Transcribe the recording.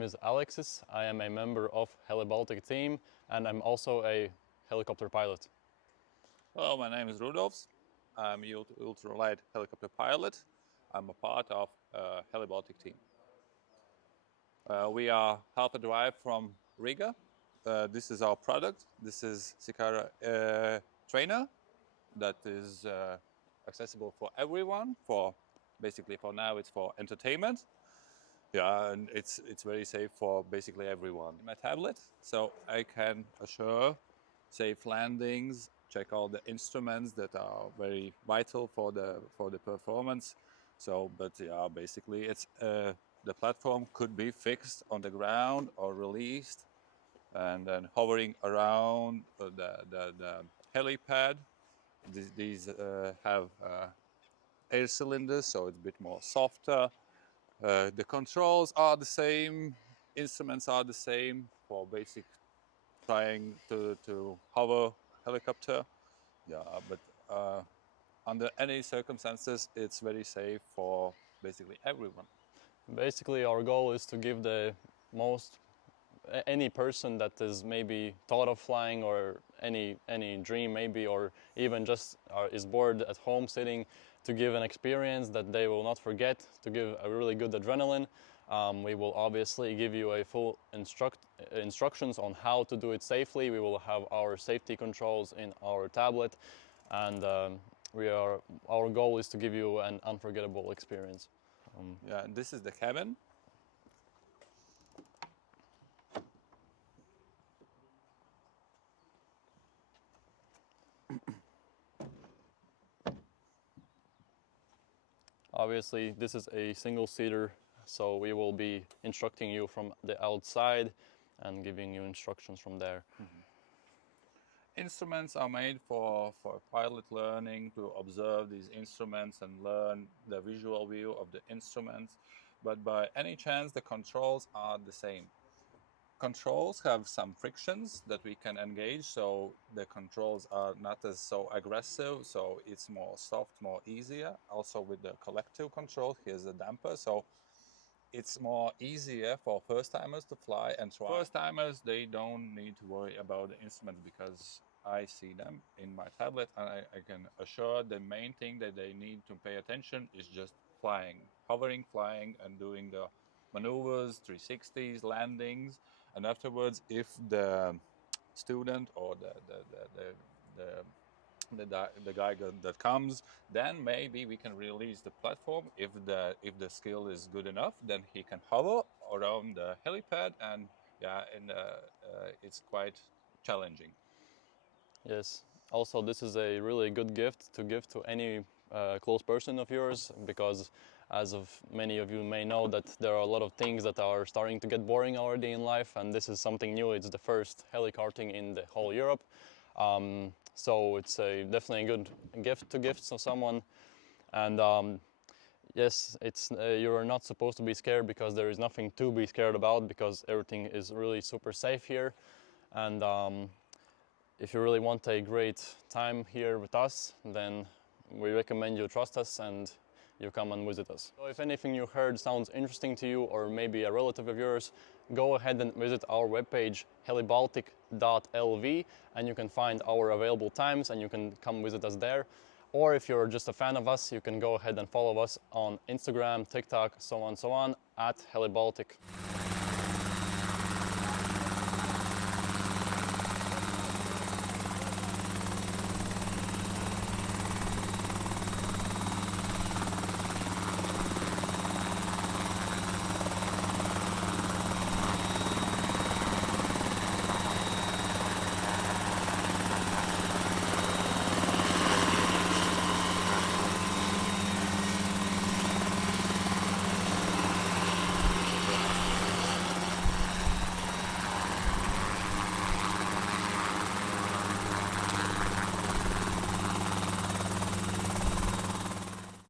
name is Alexis. I am a member of helibaltic team and I'm also a helicopter pilot. Hello, my name is Rudolf. I'm a ultralight helicopter pilot. I'm a part of a helibaltic team. We are half a drive from Riga. This is our product. This is Sikara trainer that is accessible for everyone. Basically for now it's for entertainment. Yeah, and it's very safe for basically everyone. My tablet, so I can assure safe landings, check all the instruments that are very vital for the performance. So, but yeah, basically it's the platform could be fixed on the ground or released, and then hovering around the helipad. These have air cylinders, so it's a bit more softer. The controls are the same, instruments are the same for basic trying to hover helicopter. Yeah, but under any circumstances, it's very safe for basically everyone. Basically our goal is to give any person that is maybe thought of flying or any dream maybe, or even just is bored at home sitting, to give an experience that they will not forget, to give a really good adrenaline. We will obviously give you a full instructions on how to do it safely. We will have our safety controls in our tablet, and our goal is to give you an unforgettable experience. Yeah, and this is the cabin. Obviously, this is a single-seater, so we will be instructing you from the outside and giving you instructions from there. Mm-hmm. Instruments are made for pilot learning, to observe these instruments and learn the visual view of the instruments. But by any chance, the controls are the same. Controls have some frictions that we can engage, so the controls are not as so aggressive, so it's more soft, more easier. Also with the collective control, here's a damper, so it's more easier for first-timers to fly and try. First-timers, they don't need to worry about the instruments because I see them in my tablet, and I can assure the main thing that they need to pay attention is just flying, hovering, flying, and doing the maneuvers, 360s, landings. And afterwards, if the student or the guy that comes, then maybe we can release the platform. If the skill is good enough, then he can hover around the helipad, and yeah, and it's quite challenging. Yes. Also, this is a really good gift to give to any close person of yours, because as of many of you may know that there are a lot of things that are starting to get boring already in life, and this is something new. It's the first heli karting in the whole Europe. So it's definitely a good gift to give to someone. And yes, you're not supposed to be scared, because there is nothing to be scared about, because everything is really super safe here. And if you really want a great time here with us, then we recommend you trust us and you come and visit us. So if anything you heard sounds interesting to you, or maybe a relative of yours, go ahead and visit our webpage helibaltic.lv, and you can find our available times and you can come visit us there. Or if you're just a fan of us, you can go ahead and follow us on Instagram, TikTok, so on, at helibaltic.